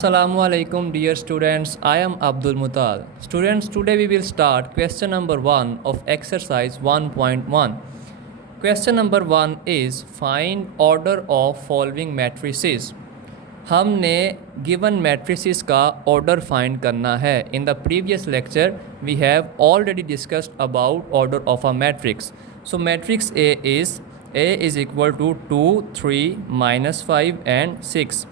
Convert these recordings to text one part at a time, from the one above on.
Assalamualaikum dear students, I am Abdul Mutal. Students, today we will start question number 1 of exercise 1.1. Question number 1 is find order of following matrices. हमने given matrices का order find करना है. In the previous lecture we have already discussed about order of a matrix. So matrix A is equal to 2, 3, minus 5 and 6.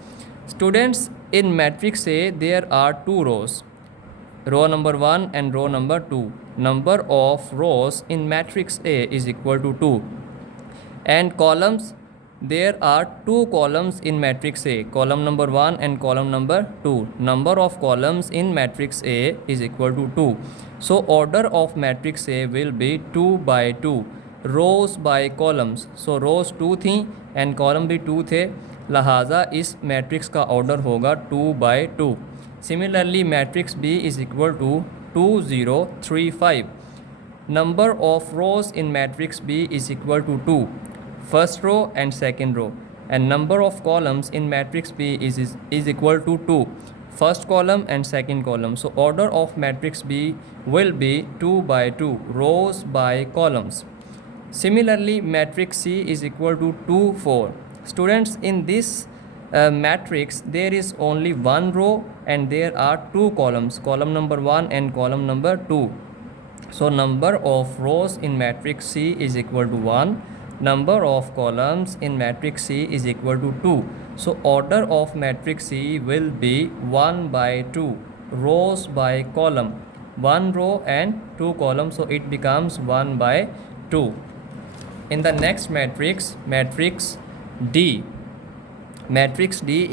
Students, in matrix A there are two rows, row number 1 and row number 2. Number of rows in matrix A is equal to 2, and columns, there are two columns in matrix A, column number 1 and column number 2. Number of columns in matrix A is equal to 2. So order of matrix A will be 2 by 2, rows by columns. So rows 2 थी and column भी 2 थे, लिहाजा इस matrix का order होगा 2 by 2. Similarly matrix B is equal to 2, 0, 3, 5. Number of rows in matrix B is equal to 2, first row and second row, and number of columns in matrix B is equal to 2, first column and second column. So order of matrix B will be 2 by 2, rows by columns. Similarly, matrix C is equal to 2, 4. Students, in this matrix there is only one row and there are two columns, column number 1 and column number 2. So number of rows in matrix C is equal to 1, number of columns in matrix C is equal to 2. So order of matrix C will be 1 by 2, rows by column, 1 row and 2 columns, so it becomes 1 by 2. In the next matrix, matrix D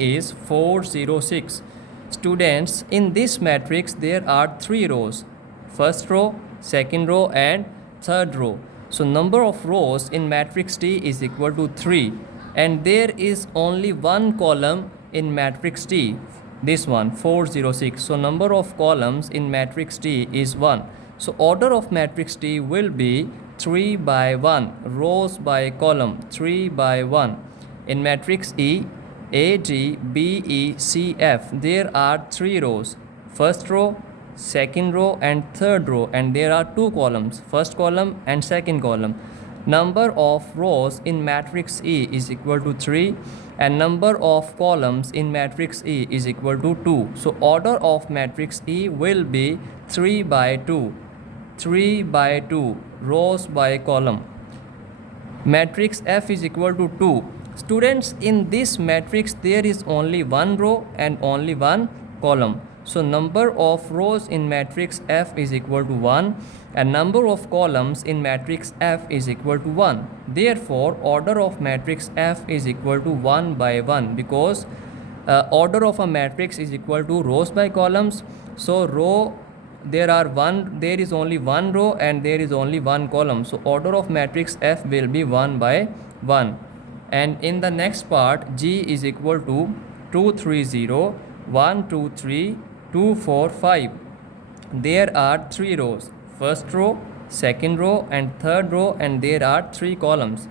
is 4, 0, 6. Students, in this matrix there are three rows, first row, second row and third row. So number of rows in matrix D is equal to 3, and there is only one column in matrix D, this one 4, 0, 6. So number of columns in matrix D is 1. So order of matrix D will be 3 by 1, rows by column, 3 by 1. In matrix E, A, D, B, E, C, F, there are three rows, first row, second row and third row, and there are two columns, first column and second column. Number of rows in matrix E is equal to 3, and number of columns in matrix E is equal to 2. So order of matrix E will be 3 by 2, 3 by 2, rows by column. Matrix F is equal to 2. Students, in this matrix there is only one row and only one column. So number of rows in matrix F is equal to 1, and number of columns in matrix F is equal to 1. Therefore order of matrix F is equal to 1 by 1, because order of a matrix is equal to rows by columns. So row, there is only one row and there is only one column, so order of matrix F will be 1 by 1. And in the next part, G is equal to 2, 3, 0, 1, 2, 3, 2, 4, 5. There are three rows, first row, second row and third row, and there are three columns,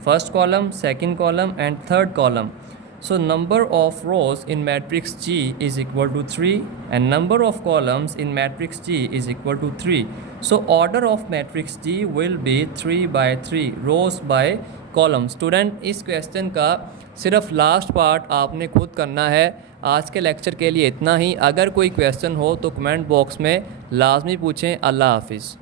first column, second column and third column. So number of rows in matrix G is equal to 3, and number of columns in matrix G is equal to 3. So order of matrix G will be 3 by 3, rows by column. Student, इस question का सिर्फ last part आपने खुद करना है. आज के lecture के लिए इतना ही. अगर कोई क्वेश्चन हो तो कमेंट बॉक्स में लाजमी पूछें. अल्लाह हाफिज़.